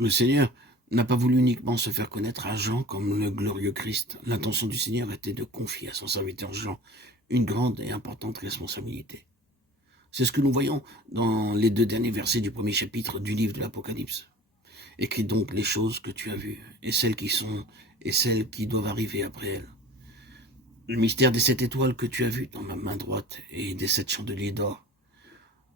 Le Seigneur n'a pas voulu uniquement se faire connaître à Jean comme le glorieux Christ. L'intention du Seigneur était de confier à son serviteur Jean une grande et importante responsabilité. C'est ce que nous voyons dans les 2 derniers versets du premier chapitre du livre de l'Apocalypse. Écris donc les choses que tu as vues, et celles qui sont, et celles qui doivent arriver après elles. Le mystère des 7 étoiles que tu as vues dans ma main droite et des 7 chandeliers d'or.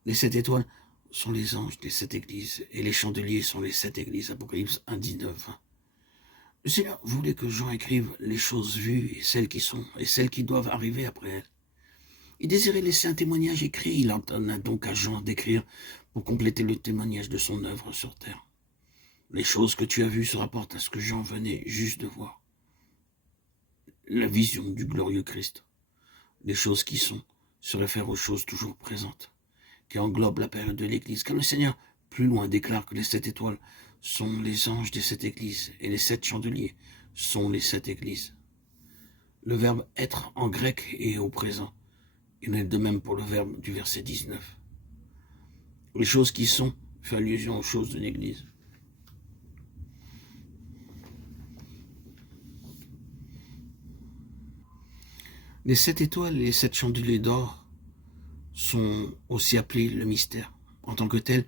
Les 7 étoiles sont les anges des 7 églises, et les chandeliers sont les 7 églises. Apocalypse 1, 19. Le Seigneur voulait que Jean écrive les choses vues, et celles qui sont, et celles qui doivent arriver après elles. Il désirait laisser un témoignage écrit, il ordonna donc à Jean d'écrire pour compléter le témoignage de son œuvre sur terre. Les choses que tu as vues se rapportent à ce que Jean venait juste de voir. La vision du glorieux Christ. Les choses qui sont se réfèrent aux choses toujours présentes, qui englobent la période de l'Église, car le Seigneur, plus loin, déclare que les 7 étoiles sont les anges des 7 églises, et les 7 chandeliers sont les 7 églises. Le verbe « être » en grec est au présent. Il en est de même pour le verbe du verset 19. Les choses qui sont fait allusion aux choses de l'Église. Les 7 étoiles et les 7 chandeliers d'or sont aussi appelés le mystère. En tant que tels,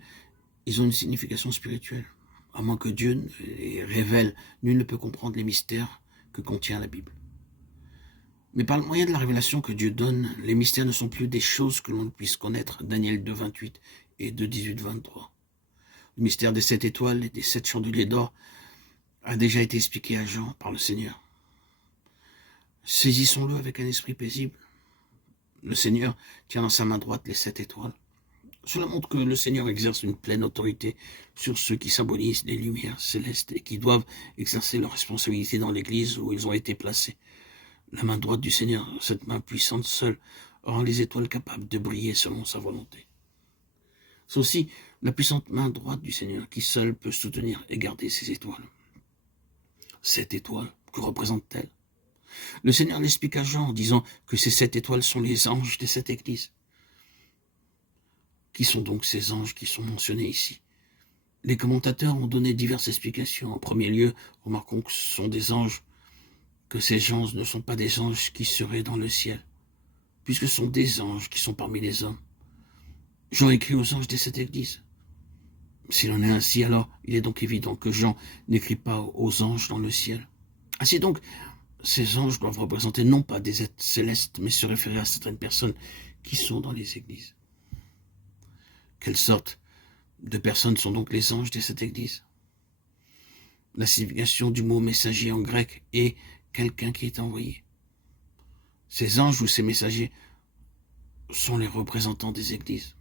ils ont une signification spirituelle. À moins que Dieu les révèle, nul ne peut comprendre les mystères que contient la Bible. Mais par le moyen de la révélation que Dieu donne, les mystères ne sont plus des choses que l'on puisse connaître. Daniel 2, 28 et 2, 18, 23. Le mystère des 7 étoiles et des 7 chandeliers d'or a déjà été expliqué à Jean par le Seigneur. Saisissons-le avec un esprit paisible. Le Seigneur tient dans sa main droite les 7 étoiles. Cela montre que le Seigneur exerce une pleine autorité sur ceux qui symbolisent les lumières célestes et qui doivent exercer leur responsabilité dans l'église où ils ont été placés. La main droite du Seigneur, cette main puissante seule, rend les étoiles capables de briller selon sa volonté. C'est aussi la puissante main droite du Seigneur qui seule peut soutenir et garder ces étoiles. 7 étoiles, que représentent-elles? Le Seigneur l'explique à Jean en disant que ces 7 étoiles sont les anges des 7 églises. Qui sont donc ces anges qui sont mentionnés ici? Les commentateurs ont donné diverses explications. En premier lieu, remarquons que ce sont des anges, que ces anges ne sont pas des anges qui seraient dans le ciel, puisque ce sont des anges qui sont parmi les hommes. Jean écrit aux anges des 7 églises. S'il en est ainsi, alors il est donc évident que Jean n'écrit pas aux anges dans le ciel. Ainsi donc, ces anges doivent représenter non pas des êtres célestes, mais se référer à certaines personnes qui sont dans les églises. Quelle sorte de personnes sont donc les anges de cette église? La signification du mot messager en grec est quelqu'un qui est envoyé. Ces anges ou ces messagers sont les représentants des églises.